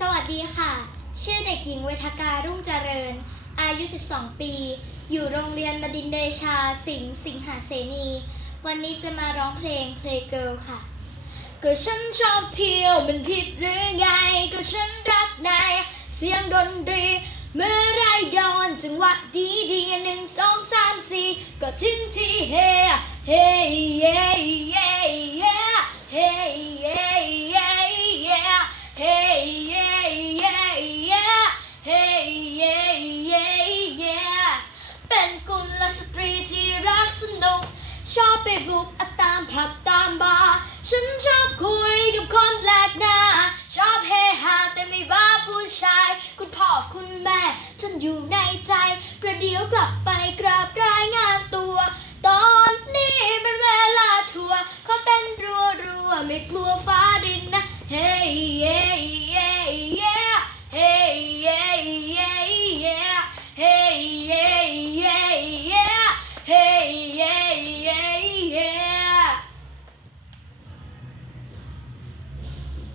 สวัสดีค่ะ ชื่อเด็กหญิงเวทการุ่งเจริญ อายุ 12 ปี อยู่โรงเรียนบดินเดชา สิงห์สิงหาเสนี วันนี้จะมาร้องเพลง Play Girl ค่ะ ก็ฉันชอบเที่ยวมันผิดหรือไง ก็ฉันรักในเสียงดนตรี เมื่อไรย้อนจังหวะดีดีหนึ่งสองสามสี่ก็ถึงที่เฮเฮ สนุก ชอบไปบุกอตามผับตามบาร์ฉันชอบคุยกับคนแปลกหน้า ชอบเฮฮาแต่ไม่บ้าผู้ชาย คุณพ่อคุณแม่ฉันอยู่ในใจ ประเดี๋ยวกลับไปกราบรายงาน